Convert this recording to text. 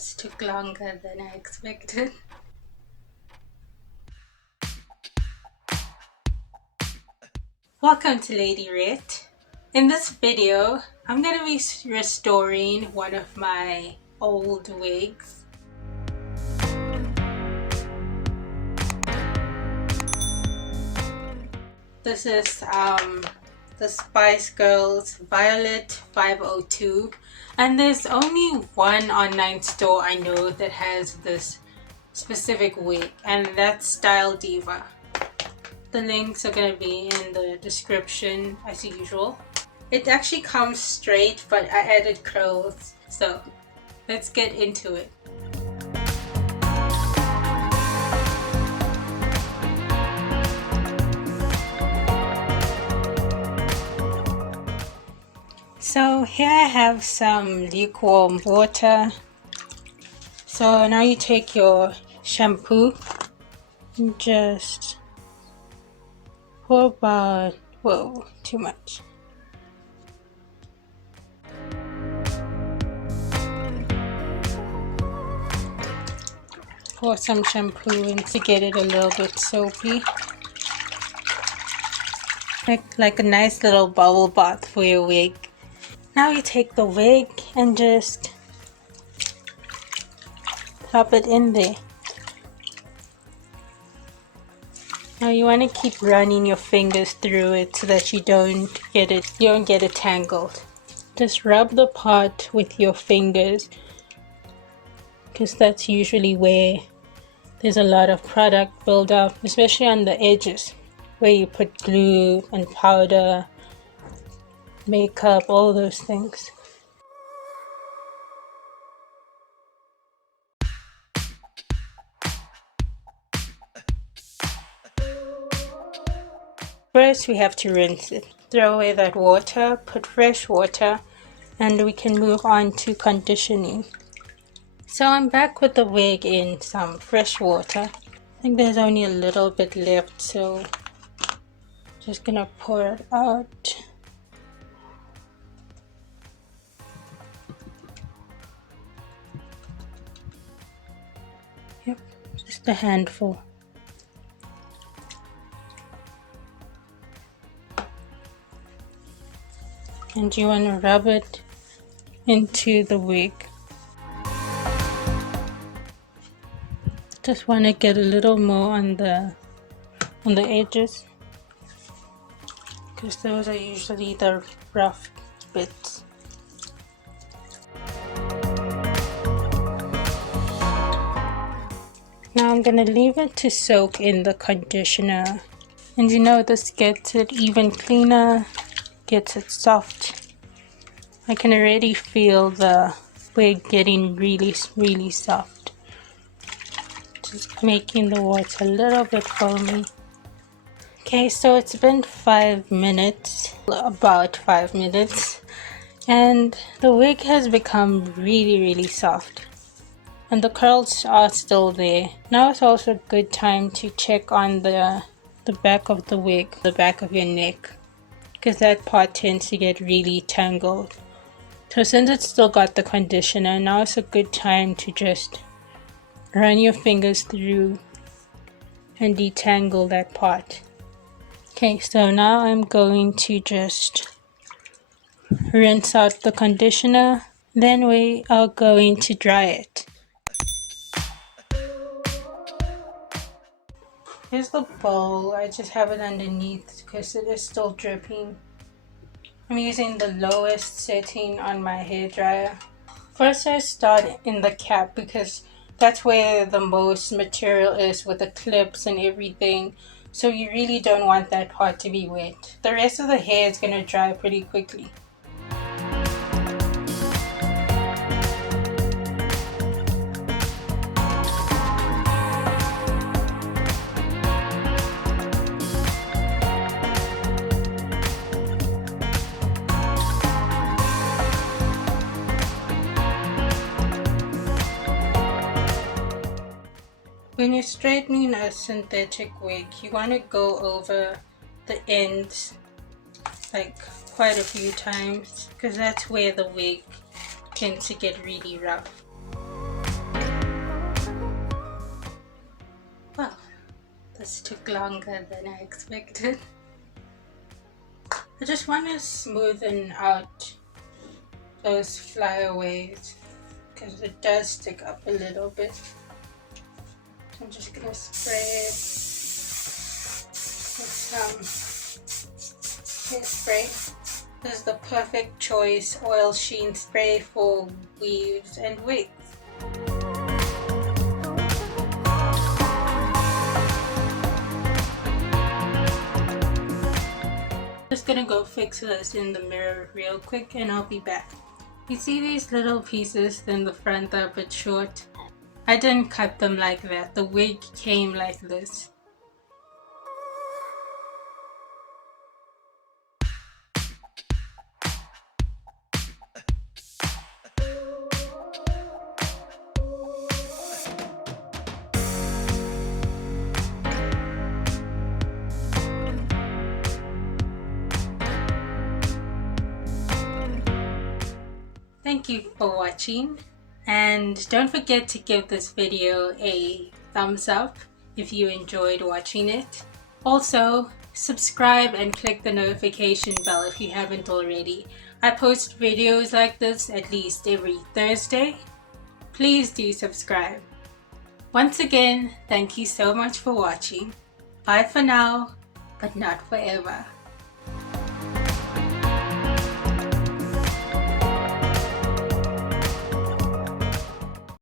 This took longer than I expected. Welcome to Lady Rette. In this video, I'm going to be restoring one of my old wigs. This is the Spice Girls Violet 502, and there's only one online store I know that has this specific wig, and that's Style Diva. The links are going to be in the description as usual. It actually comes straight, but I added curls, so let's get into it. So here I have some lukewarm water. So now you take your shampoo and just pour about, whoa, too much. Pour some shampoo in to get it a little bit soapy. Like a nice little bubble bath for your wig. Now you take the wig and just pop it in there. Now you want to keep running your fingers through it so that you don't get it tangled. Just rub the part with your fingers, because that's usually where there's a lot of product buildup, especially on the edges where you put glue and powder, makeup, all those things. First we have to rinse it. Throw away that water, put fresh water, and we can move on to conditioning. So I'm back with the wig in some fresh water. I think there's only a little bit left, so just gonna pour it out. Yep, just a handful. And you want to rub it into the wig. Just want to get a little more on the edges, because those are usually the rough bits. Now I'm gonna leave it to soak in the conditioner, and you know, this gets it even cleaner, gets it soft. I can already feel the wig getting really soft. Just making the water a little bit foamy. Okay, so it's been 5 minutes, about 5 minutes, and the wig has become really soft, and the curls are still there. Now it's also a good time to check on the back of the wig, the back of your neck, because that part tends to get really tangled. So since it's still got the conditioner, now it's a good time to just run your fingers through and detangle that part. Okay, so now I'm going to just rinse out the conditioner, then we are going to dry it. Here's the bowl. I just have it underneath because it is still dripping. I'm using the lowest setting on my hairdryer. First I start in the cap because that's where the most material is with the clips and everything. So you really don't want that part to be wet. The rest of the hair is going to dry pretty quickly. When you're straightening a synthetic wig, you want to go over the ends like quite a few times, because that's where the wig tends to get really rough. This took longer than I expected. I just want to smoothen out those flyaways because it does stick up a little bit. So I'm just gonna spray it with some hairspray. This is the perfect choice oil Sheen spray for weaves and wigs. Just gonna go fix this in the mirror real quick and I'll be back. You see these little pieces in the front are a bit short? I didn't cut them like that. The wig came like this. Thank you for watching, and don't forget to give this video a thumbs up if you enjoyed watching it. Also, subscribe and click the notification bell if you haven't already. I post videos like this at least every Thursday. Please do subscribe. Once again, thank you so much for watching. Bye for now, but not forever.